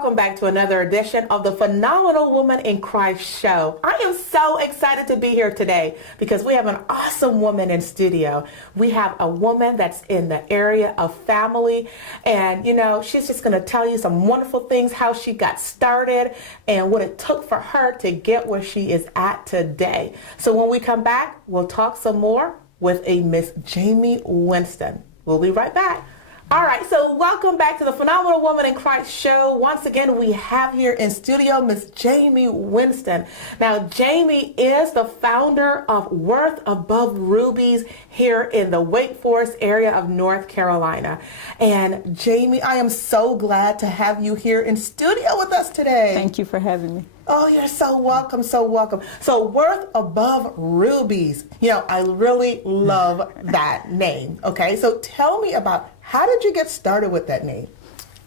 welcome back to another edition of the Phenomenal Woman in Christ show. I am so excited to be here today because we have an awesome woman in studio. We have a woman that's in the area of family, and she's just going to tell you some wonderful things, how she got started and what it took for her to get where she is at today. So when we come back, we'll talk some more with a Miss Jamie Winston. We'll be right back. All right, so welcome back to the Phenomenal Woman in Christ show. Once again, we have here in studio Miss Jamie Winston. Now, Jamie is the founder of Worth Above Rubies here in the Wake Forest area of North Carolina. And Jamie, I am so glad to have you here in studio with us today. Thank you for having me. Oh, you're so welcome, so welcome. So Worth Above Rubies, I really love that name, okay? So tell me about, how did you get started with that name?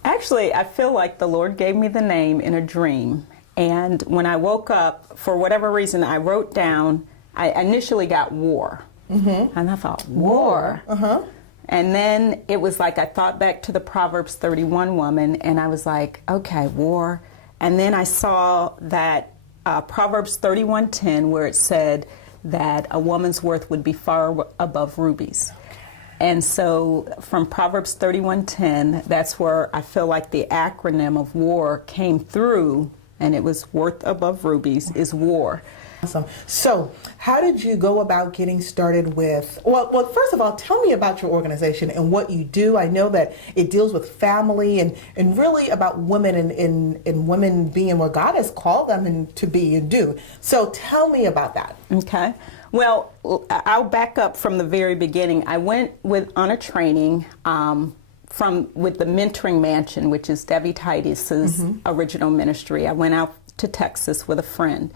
Actually, I feel like the Lord gave me the name in a dream. And when I woke up, for whatever reason, I wrote down, I initially got war. Mm-hmm. And I thought, war? Uh-huh. And then it was like I thought back to the Proverbs 31 woman, and I was like, okay, war. And then I saw that Proverbs 31:10, where it said that a woman's worth would be far above rubies. Okay. And so from Proverbs 31:10, that's where I feel like the acronym of war came through, and it was worth above rubies is war. Awesome. So how did you go about getting started with, well, first of all, tell me about your organization and what you do. I know that it deals with family and really about women and women being what God has called them to be and do. So tell me about that. Okay. Well, I'll back up from the very beginning. I went on a training with the Mentoring Mansion, which is Debbie Titus's original ministry. I went out to Texas with a friend.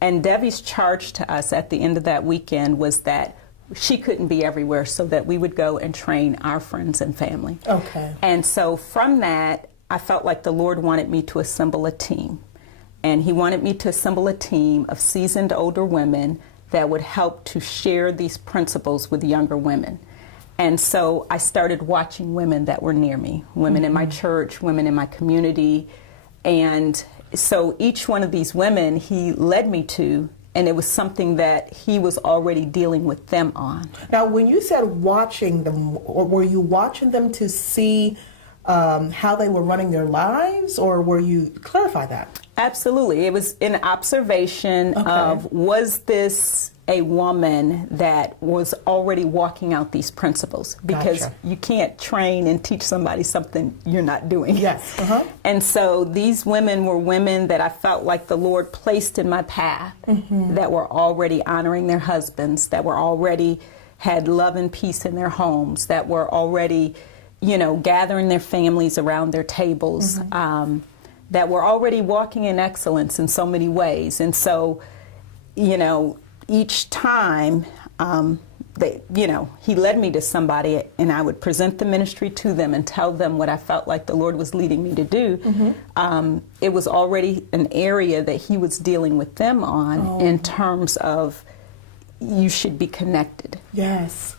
And Debbie's charge to us at the end of that weekend was that she couldn't be everywhere, so that we would go and train our friends and family. Okay. And so from that, I felt like the Lord wanted me to assemble a team. And He wanted me to assemble a team of seasoned older women that would help to share these principles with younger women. And so I started watching women that were near me, women in my church, women in my community, and so each one of these women He led me to, and it was something that He was already dealing with them on. Now, when you said watching them, or were you watching them to see how they were running their lives, or were you, clarify that? Absolutely. It was an observation of, was this a woman that was already walking out these principles? Because you can't train and teach somebody something you're not doing. Yes. And so these women were women that I felt like the Lord placed in my path, that were already honoring their husbands, that were already had love and peace in their homes, that were already, gathering their families around their tables, that were already walking in excellence in so many ways. And so, each time, He led me to somebody, and I would present the ministry to them and tell them what I felt like the Lord was leading me to do. It was already an area that He was dealing with them on in terms of, you should be connected. Yes.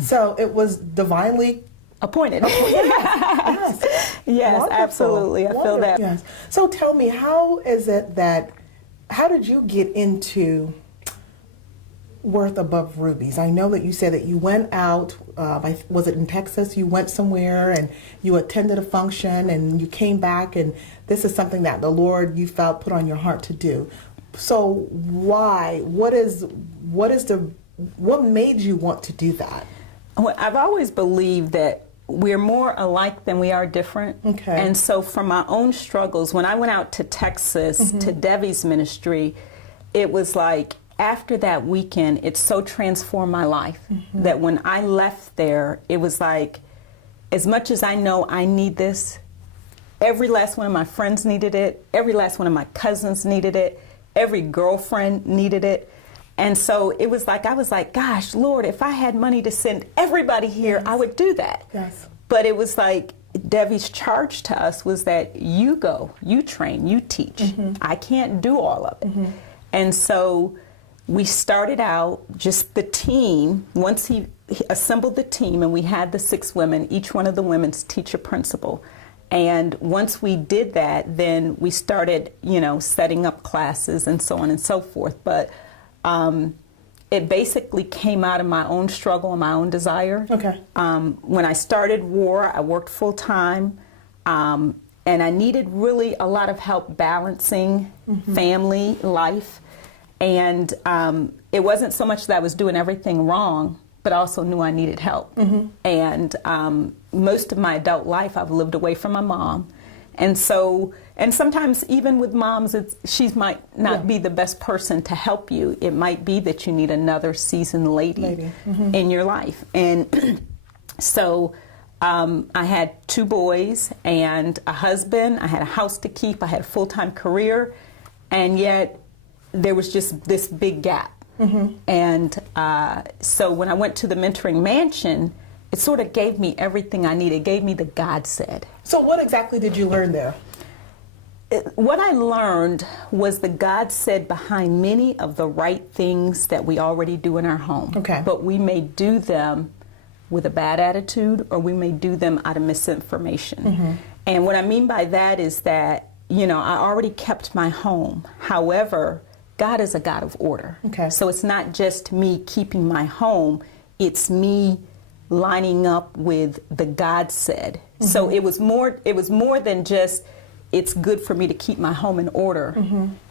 So it was divinely appointed. Yes. Yes, absolutely. I feel that. Yes. So tell me, how did you get into Worth Above Rubies? I know that you said that you went out, was it in Texas? You went somewhere and you attended a function and you came back, and this is something that the Lord, you felt, put on your heart to do. So why? What made you want to do that? Well, I've always believed that we're more alike than we are different. Okay. And so from my own struggles, when I went out to Texas to Debbie's ministry, it was like, after that weekend, it so transformed my life that when I left there, it was like, as much as I know I need this, every last one of my friends needed it, every last one of my cousins needed it, every girlfriend needed it. And so it was like, I was like, gosh, Lord, if I had money to send everybody here, I would do that. Yes. But it was like, Debbie's charge to us was that you go, you train, you teach. I can't do all of it. And so we started out just the team. Once he assembled the team and we had the 6 women, each one of the women's teach a principle. And once we did that, then we started, setting up classes and so on and so forth. But it basically came out of my own struggle and my own desire. Okay. When I started WAR, I worked full time, and I needed really a lot of help balancing family life. And it wasn't so much that I was doing everything wrong, but I also knew I needed help. And most of my adult life, I've lived away from my mom. And so, and sometimes even with moms, she might not be the best person to help you. It might be that you need another seasoned lady. In your life. And so I had 2 boys and a husband. I had a house to keep. I had a full-time career. And yet there was just this big gap. And so when I went to the Mentoring Mansion, it sort of gave me everything I needed. It gave me the God said. So what exactly did you learn there? What I learned was the God said behind many of the right things that we already do in our home. Okay. But we may do them with a bad attitude, or we may do them out of misinformation. And what I mean by that is that, I already kept my home. However, God is a God of order. Okay. So it's not just me keeping my home, it's me lining up with the God said. So it was more than just it's good for me to keep my home in order.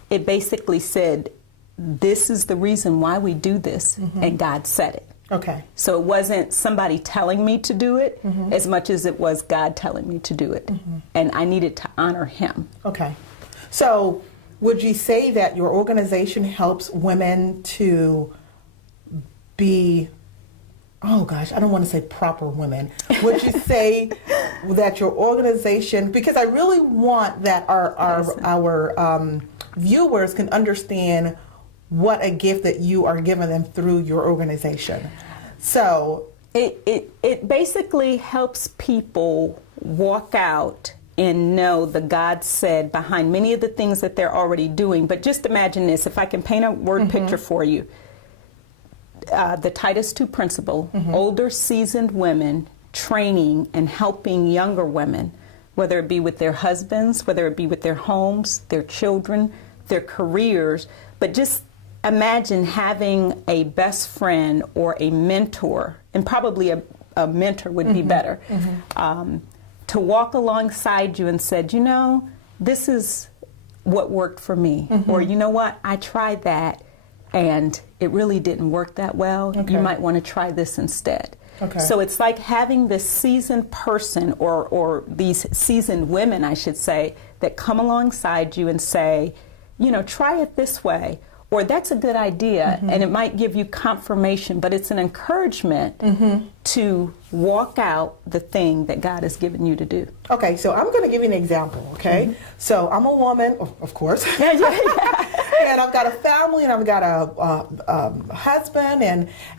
It basically said, this is the reason why we do this, and God said it. Okay. So it wasn't somebody telling me to do it as much as it was God telling me to do it. And I needed to honor him. Okay. So would you say that your organization helps women to be, oh gosh, I don't want to say proper women. Would you say that your organization, because I really want that our viewers can understand what a gift that you are giving them through your organization. So it basically helps people walk out and know the God said behind many of the things that they're already doing. But just imagine this, if I can paint a word picture for you. The Titus II principle, older seasoned women training and helping younger women, whether it be with their husbands, whether it be with their homes, their children, their careers. But just imagine having a best friend or a mentor, and probably a mentor would be better, to walk alongside you and said, this is what worked for me. Or, you know what, I tried that and it really didn't work that well. Okay. You might want to try this instead. Okay. So it's like having this seasoned person, or these seasoned women, I should say, that come alongside you and say, try it this way, or that's a good idea, and it might give you confirmation, but it's an encouragement to walk out the thing that God has given you to do. Okay, so I'm going to give you an example, okay? So I'm a woman, of course. And I've got a family, and I've got a husband,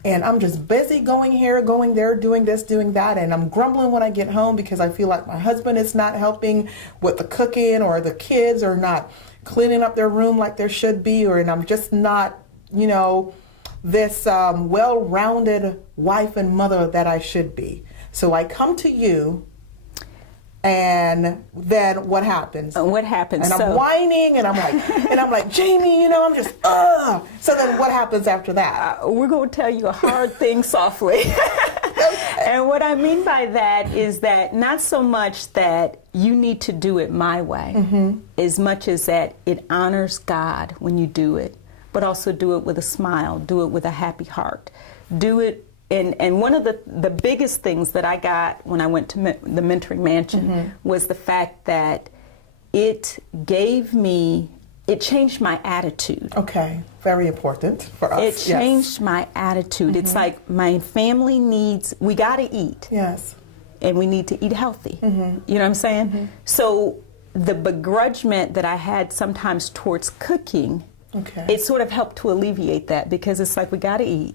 and I'm just busy going here, going there, doing this, doing that, and I'm grumbling when I get home because I feel like my husband is not helping with the cooking, or the kids are not cleaning up their room like there should be, and I'm just not, this well-rounded wife and mother that I should be. So I come to you, and then what happens? What happens? And I'm whining, and I'm like, Jamie, I'm just, ugh. So then what happens after that? We're going to tell you a hard thing softly. And what I mean by that is that not so much that you need to do it my way, as much as that it honors God when you do it, but also do it with a smile, do it with a happy heart. Do it, and one of the biggest things that I got when I went to the Mentoring Mansion was the fact that it changed my attitude. Okay, very important for us. It changed my attitude. It's like my family needs, we got to eat. Yes. And we need to eat healthy. You know what I'm saying? So the begrudgement that I had sometimes towards cooking, it sort of helped to alleviate that, because it's like we got to eat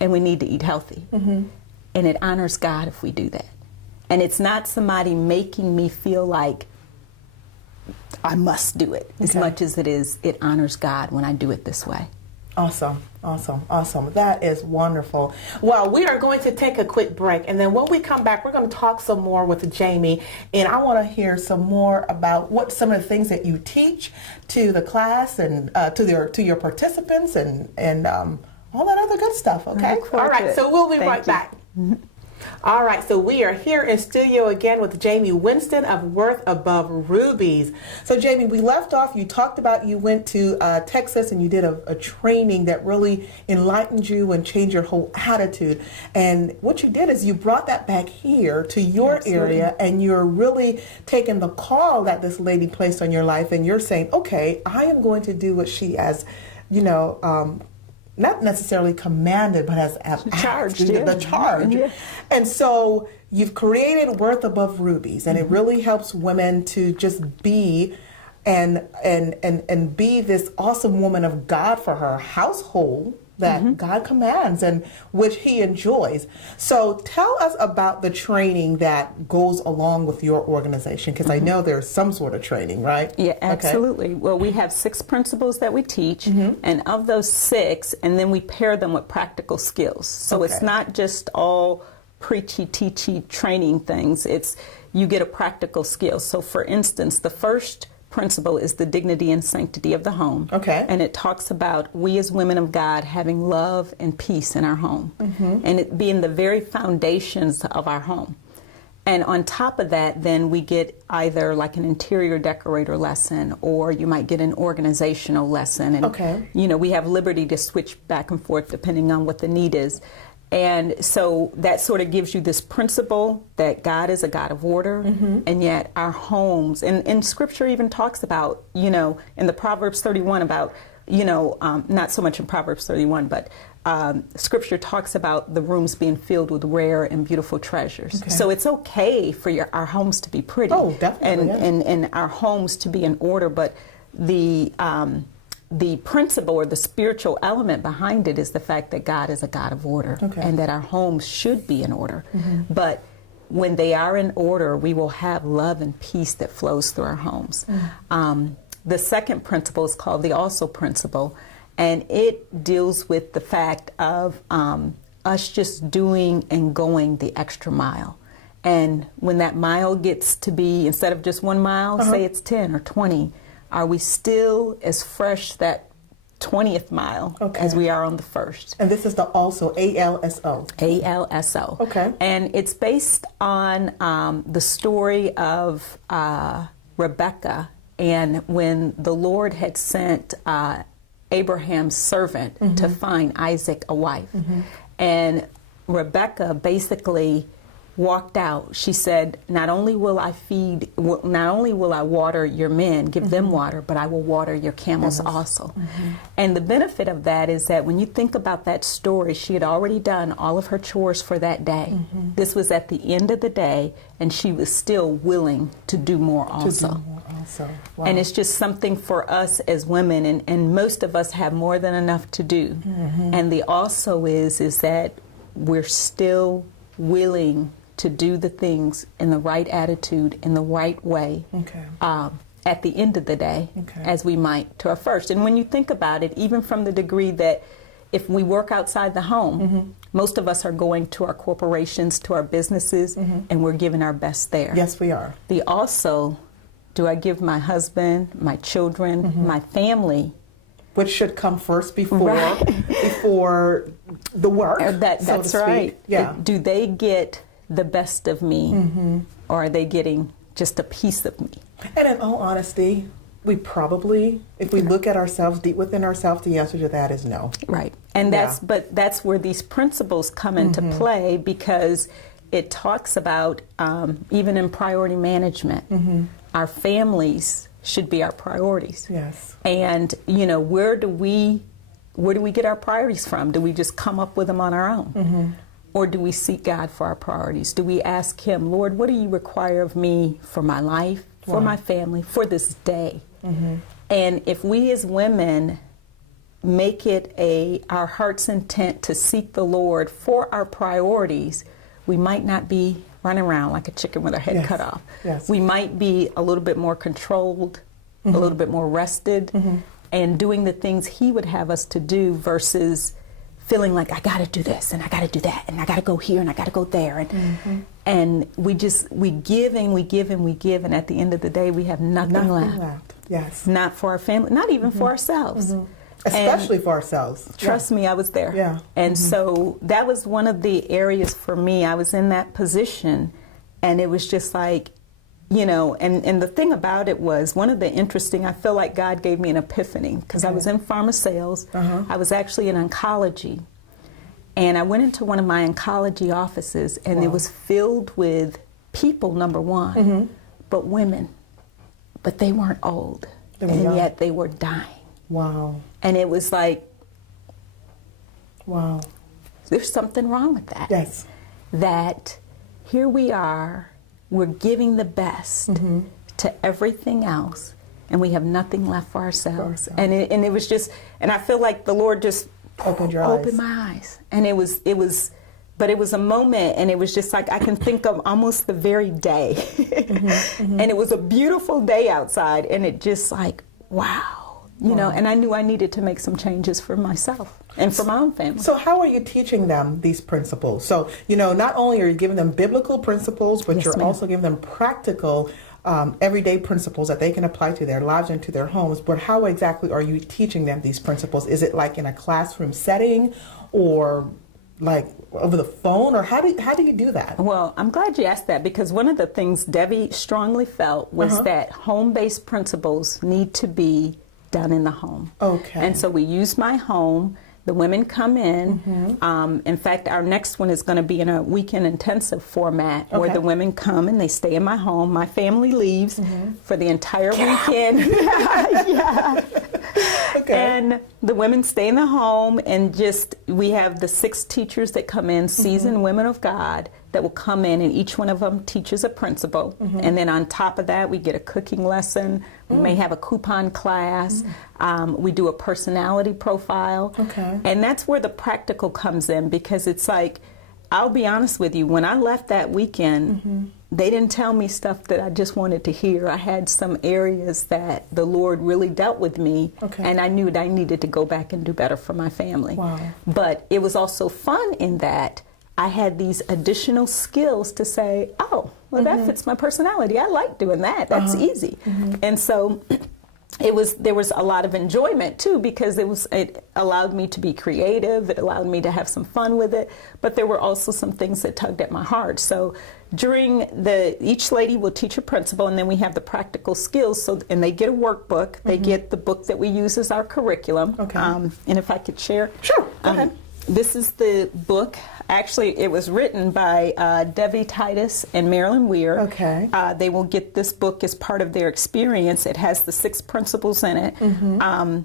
and we need to eat healthy. And it honors God if we do that. And it's not somebody making me feel like I must do it as much as it honors God when I do it this way. Awesome, awesome, awesome. That is wonderful. Well, we are going to take a quick break, and then when we come back, we're going to talk some more with Jamie, and I want to hear some more about what some of the things that you teach to the class and to your participants and all that other good stuff. Okay. All right. So we'll be right back. All right, so we are here in studio again with Jamie Winston of Worth Above Rubies. So Jamie, we left off, you talked about you went to Texas and you did a training that really enlightened you and changed your whole attitude. And what you did is you brought that back here to your area, and you're really taking the call that this lady placed on your life, and you're saying, okay, I am going to do what she has, not necessarily commanded, but has charged, the charge. Yeah. And so you've created Worth Above Rubies, and it really helps women to just be and be this awesome woman of God for her household that God commands and which he enjoys. So tell us about the training that goes along with your organization, because I know there's some sort of training, right? Yeah, absolutely. Okay. Well, we have 6 principles that we teach, and of those 6, and then we pair them with practical skills. So it's not just all preachy, teachy training things. It's you get a practical skill. So for instance, the first principle is the dignity and sanctity of the home. Okay. And it talks about we as women of God having love and peace in our home, and it being the very foundations of our home. And on top of that, then we get either like an interior decorator lesson, or you might get an organizational lesson. And we have liberty to switch back and forth depending on what the need is. And so that sort of gives you this principle that God is a God of order, and yet our homes, and Scripture even talks about, in the Proverbs 31 about, not so much in Proverbs 31, but Scripture talks about the rooms being filled with rare and beautiful treasures. Okay. So it's okay for our homes to be pretty. Oh, definitely. And our homes to be in order, but the principle or the spiritual element behind it is the fact that God is a God of order, and that our homes should be in order. But when they are in order, we will have love and peace that flows through our homes. The second principle is called the also principle, and it deals with the fact of us just doing and going the extra mile. And when that mile gets to be, instead of just 1 mile, say it's 10 or 20, are we still as fresh that 20th mile as we are on the first? And this is the also, ALSO. ALSO. Okay. And it's based on the story of Rebecca, and when the Lord had sent Abraham's servant to find Isaac a wife. And Rebecca basically walked out. She said, not only will I water your men, give them water, but I will water your camels also. And the benefit of that is that when you think about that story, she had already done all of her chores for that day. This was at the end of the day, and she was still willing to do more also. Wow. And it's just something for us as women, and most of us have more than enough to do. And the also is that we're still willing to do the things in the right attitude, in the right way, at the end of the day, as we might to our first. And when you think about it, even from the degree that if we work outside the home, most of us are going to our corporations, to our businesses, and we're giving our best there. Yes, we are. The also, do I give my husband, my children, my family, which should come first before before the work. That's right. Yeah. Do they get the best of me, or are they getting just a piece of me? And in all honesty, we probably, if we look at ourselves, deep within ourselves, the answer to that is no. Right. And that's where these principles come into play, because it talks about even in priority management, our families should be our priorities. Yes. And where do we get our priorities from? Do we just come up with them on our own? Or do we seek God for our priorities? Do we ask Him, Lord, what do you require of me for my life, for my family, for this day? And if we as women make it our heart's intent to seek the Lord for our priorities, we might not be running around like a chicken with our head cut off. Yes. We might be a little bit more controlled, a little bit more rested, and doing the things he would have us to do versus feeling like I got to do this and I got to do that and I got to go here and I got to go there. And we give and we give and we give, and at the end of the day we have nothing left. Yes. Not for our family, not even for ourselves. Especially for ourselves. Trust me, I was there. Yeah. And so that was one of the areas for me. I was in that position, and it was just like, you know, and the thing about it was, one of the interesting, I feel like God gave me an epiphany, because I was in pharma sales. I was actually in oncology. And I went into one of my oncology offices, and it was filled with people, number one, but women. But they weren't old, and yet they were dying. Wow. And it was like, wow, there's something wrong with that. Yes. That here we are, we're giving the best to everything else, and we have nothing left for ourselves. And it was just, and I feel like the Lord just opened my eyes. And it was, but it was a moment, and it was just like, I can think of almost the very day. And it was a beautiful day outside, and it just like, wow. You know, and I knew I needed to make some changes for myself and for my own family. So how are you teaching them these principles? So, you know, not only are you giving them biblical principles, but you're also giving them practical, everyday principles that they can apply to their lives and to their homes. But how exactly are you teaching them these principles? Is it like in a classroom setting, or like over the phone, or how do you do that? Well, I'm glad you asked that, because one of the things Debbie strongly felt was that home-based principles need to be done in the home. Okay. And so we use my home. The women come in. In fact, our next one is going to be in a weekend intensive format, where the women come and they stay in my home. My family leaves for the entire weekend. And the women stay in the home, and just, we have the 6 teachers that come in, seasoned women of God, that will come in, and each one of them teaches a principle. And then on top of that, we get a cooking lesson. We may have a coupon class. We do a personality profile. And that's where the practical comes in, because it's like, I'll be honest with you, when I left that weekend, they didn't tell me stuff that I just wanted to hear. I had some areas that the Lord really dealt with me, and I knew that I needed to go back and do better for my family. But it was also fun in that I had these additional skills to say, oh, well, that fits my personality. I like doing that. That's easy. And so there was a lot of enjoyment too, because it allowed me to be creative. It allowed me to have some fun with it. But there were also some things that tugged at my heart. So during each lady will teach a principle, and then we have the practical skills. So, and they get a workbook. They get the book that we use as our curriculum. And if I could share. Sure, go ahead. This is the book. Actually, it was written by Debbie Titus and Marilyn Weir. They will get this book as part of their experience. It has the 6 principles in it. And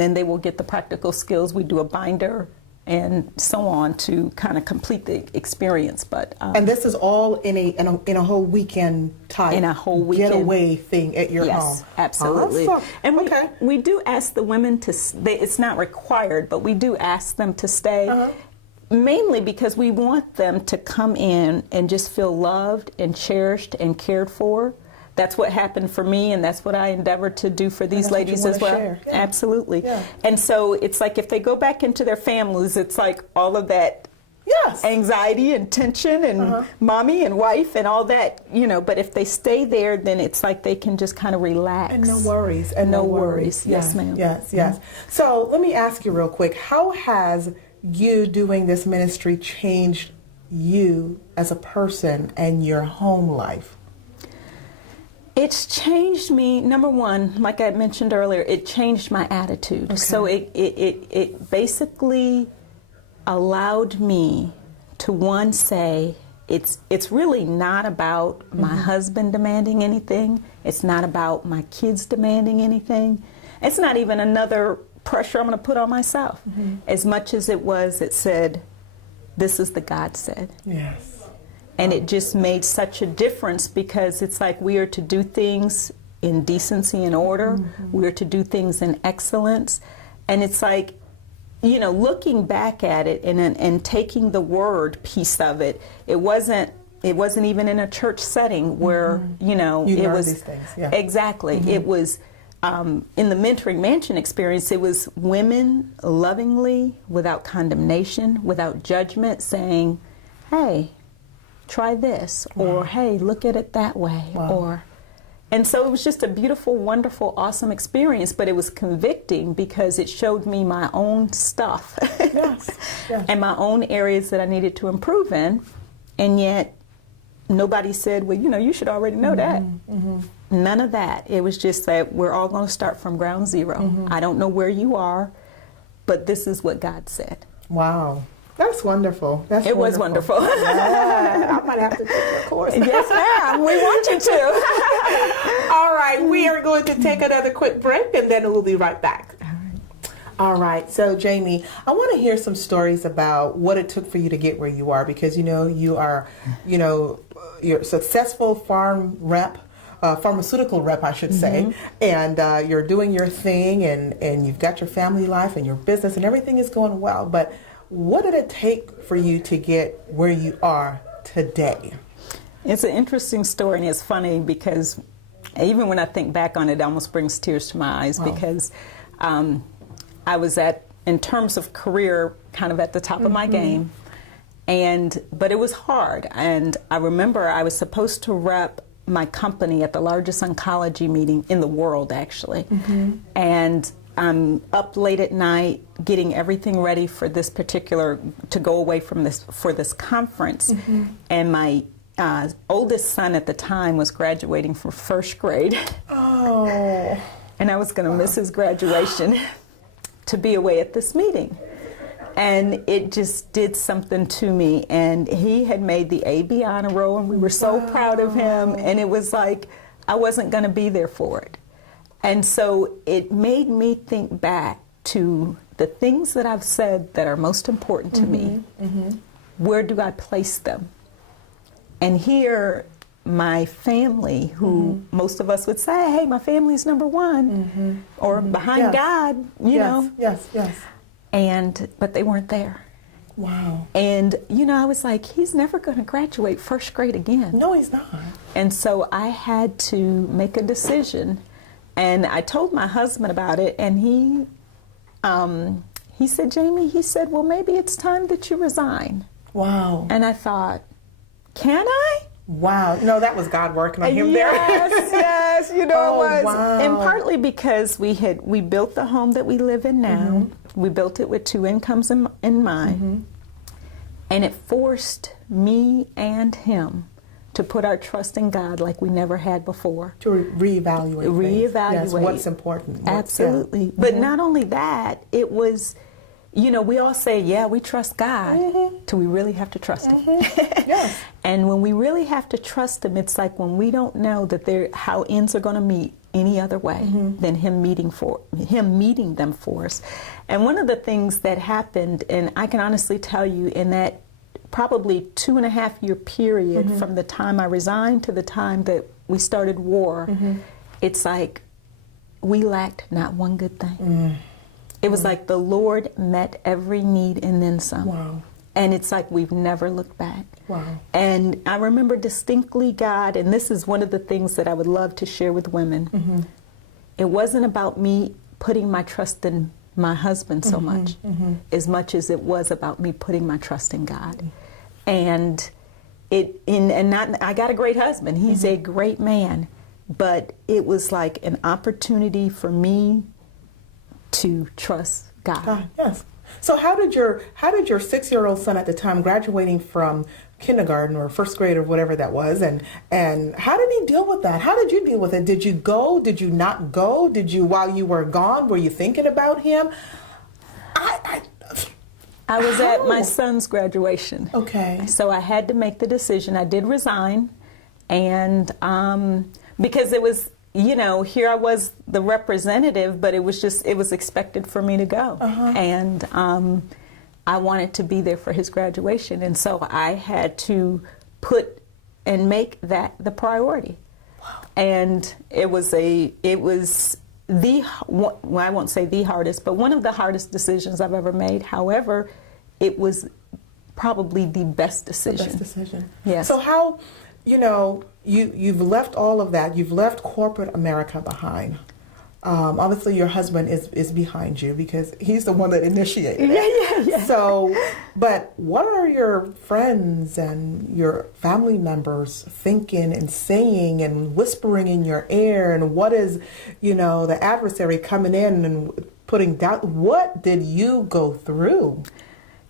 then they will get the practical skills. We do a binder and so on to kind of complete the experience. But and this is all in a whole weekend type, in a whole weekend getaway thing at your home. Yes, absolutely. Awesome. And we do ask the women to. It's not required, but we do ask them to stay. Mainly because we want them to come in and just feel loved and cherished and cared for. That's what happened for me, and that's what I endeavored to do for these ladies as well. Absolutely. And so it's like, if they go back into their families, it's like all of that anxiety and tension and mommy and wife and all that, you know, but if they stay there, then it's like they can just kind of relax. And no worries. No worries. Yes, ma'am. Yes. So let me ask you real quick, how has you doing this ministry changed you as a person and your home life? It's changed me. Number one, like I mentioned earlier, it changed my attitude. So it basically allowed me to, one, say, it's really not about my husband demanding anything. It's not about my kids demanding anything. It's not even another pressure I'm going to put on myself. As much as it said, this is the God said. Yes. And it just made such a difference, because it's like, we are to do things in decency and order. We are to do things in excellence. And it's like, you know, looking back at it and taking the word piece of it, it wasn't even in a church setting where, you know, it was these things. exactly. It was in the Mentoring Mansion experience, it was women lovingly, without condemnation, without judgment, saying, hey, try this, or hey, look at it that way, and so it was just a beautiful, wonderful, awesome experience, but it was convicting because it showed me my own stuff and my own areas that I needed to improve in, and yet nobody said, well, you should already know that. None of that. It was just that we're all going to start from ground zero. I don't know where you are, but this is what God said. Wow. That's wonderful. It was wonderful. Yeah, I might have to take the course. Yes, ma'am. We want you to. All right. We are going to take another quick break, and then we'll be right back. All right. So, Jamie, I want to hear some stories about what it took for you to get where you are, because, you are, you're a successful pharmaceutical rep, I should say, and you're doing your thing, and you've got your family life and your business, and everything is going well. But what did it take for you to get where you are today? It's an interesting story, and it's funny because even when I think back on it, it almost brings tears to my eyes because I was in terms of career, kind of at the top of my game, but it was hard. And I remember I was supposed to rep my company at the largest oncology meeting in the world, actually, and I'm up late at night getting everything ready for this to go away from for this conference. And my oldest son at the time was graduating from first grade. Oh. And I was going to miss his graduation to be away at this meeting. And it just did something to me. And he had made the AB honor roll, and we were so proud of him. And it was like I wasn't going to be there for it. And so it made me think back to the things that I've said that are most important to me. Where do I place them? And here, my family, who most of us would say, hey, my family's number one, or behind God, you know. But they weren't there. Wow. And, I was like, he's never going to graduate first grade again. No, he's not. And so I had to make a decision. And I told my husband about it, and he said, Jamie, well, maybe it's time that you resign. Wow. And I thought, can I? Wow. No, that was God working on him there. Yes, it was. Wow. And partly because we built the home that we live in now. We built it with two incomes in mind. And it forced me and him to put our trust in God like we never had before. To reevaluate. Yes, what's important. Absolutely. But not only that, it was, we all say, yeah, we trust God. Do we really have to trust Him? Yes. And when we really have to trust Him, it's like when we don't know that how ends are going to meet any other way than Him meeting them for us. And one of the things that happened, and I can honestly tell you, in that probably 2.5-year period from the time I resigned to the time that we started war, it's like we lacked not one good thing. It was like the Lord met every need and then some. Wow. And it's like we've never looked back. Wow. And I remember distinctly God, and this is one of the things that I would love to share with women. It wasn't about me putting my trust in my husband so much as it was about me putting my trust in God. And I got a great husband. He's a great man. But it was like an opportunity for me to trust God. Yes. So how did your 6-year-old son at the time, graduating from kindergarten or first grade or whatever that was, and how did he deal with that? How did you deal with it? Did you go? Did you not go? While you were gone, were you thinking about him? I was at my son's graduation. Okay. So I had to make the decision. I did resign, and because it was, here I was the representative, but it was expected for me to go. And I wanted to be there for his graduation. And so I had to put and make that the priority. Wow. And I won't say the hardest, but one of the hardest decisions I've ever made. However, it was probably the best decision. The best decision. Yes. So how, you've left all of that. You've left corporate America behind. obviously your husband is behind you because he's the one that initiated Yeah, it. yeah, yeah. So, but what are your friends and your family members thinking and saying and whispering in your ear? And what is, the adversary coming in and putting doubt? What did you go through?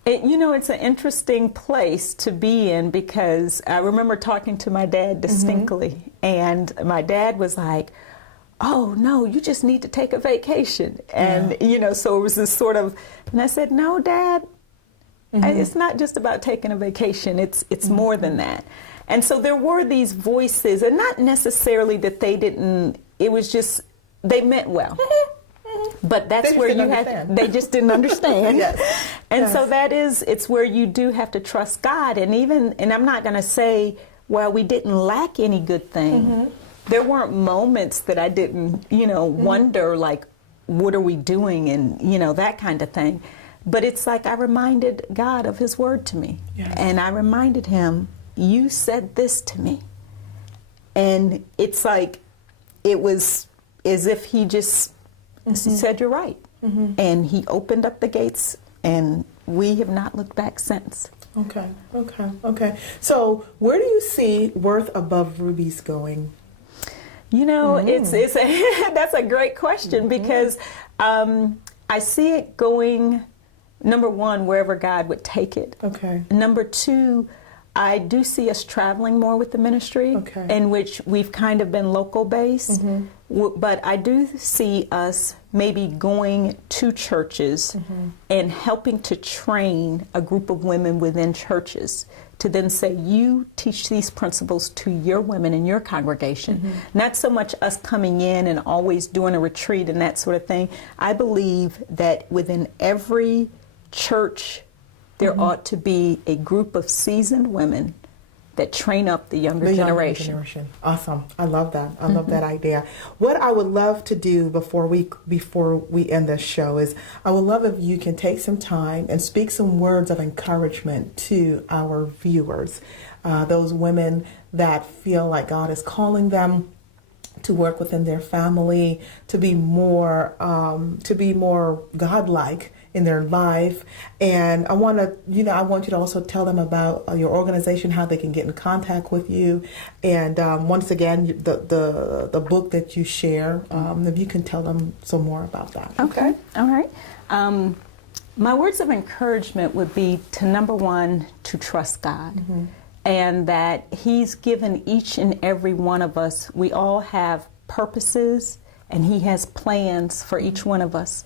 It's an interesting place to be in because I remember talking to my dad distinctly, and my dad was like, "Oh no, you just need to take a vacation." And so it was this sort of, and I said, "No, Dad, it's not just about taking a vacation. It's more than that." And so there were these voices, and not necessarily that they didn't. It was just they meant well. But that's where you they just didn't understand. Yes. And Yes. so it's where you do have to trust God. And I'm not going to say, well, we didn't lack any good thing. There weren't moments that I didn't, wonder, like, what are we doing? And, that kind of thing. But it's like I reminded God of his word to me. Yes. And I reminded him, you said this to me. And it's like, it was as if he just said, you're right. And he opened up the gates, and we have not looked back since. Okay. So where do you see Worth Above Rubies going? It's that's a great question because I see it going, number one, wherever God would take it. Okay. Number two, I do see us traveling more with the ministry, in which we've kind of been local based. But I do see us maybe going to churches and helping to train a group of women within churches to then say, you teach these principles to your women in your congregation. Not so much us coming in and always doing a retreat and that sort of thing. I believe that within every church, there ought to be a group of seasoned women that train up the younger generation. Awesome. I love that. I love that idea. What I would love to do before we end this show is I would love if you can take some time and speak some words of encouragement to our viewers, those women that feel like God is calling them to work within their family, to be more God-like in their life. And I want you to also tell them about your organization, how they can get in contact with you, and once again, the book that you share. If you can tell them some more about that. Okay. All right. My words of encouragement would be to, number one, to trust God. And that he's given each and every one of us, we all have purposes, and he has plans for each one of us.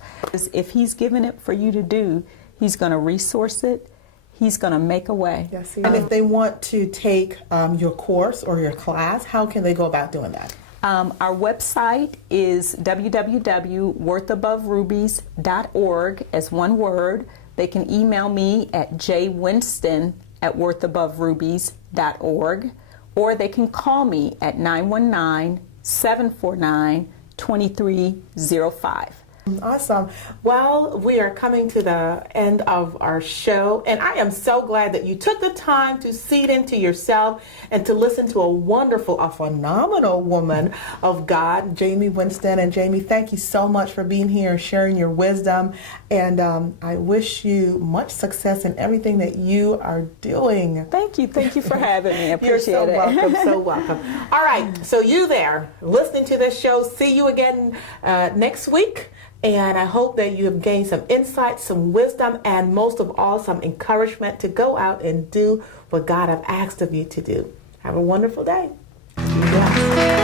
If he's given it for you to do, he's going to resource it. He's going to make a way. Yes. And if they want to take your course or your class, how can they go about doing that? Our website is www.worthaboverubies.org as one word. They can email me at jwinston@worthaboverubies.org, or they can call me at 919-749-2305. Awesome. Well, we are coming to the end of our show, and I am so glad that you took the time to seed into yourself and to listen to a phenomenal woman of God, Jamie Winston. And Jamie, thank you so much for being here and sharing your wisdom. And I wish you much success in everything that you are doing. Thank you. Thank you for having me. I appreciate You're so it. welcome. So welcome. All right. So you there listening to this show, see you again next week. And I hope that you have gained some insight, some wisdom, and most of all, some encouragement to go out and do what God has asked of you to do. Have a wonderful day. Be blessed.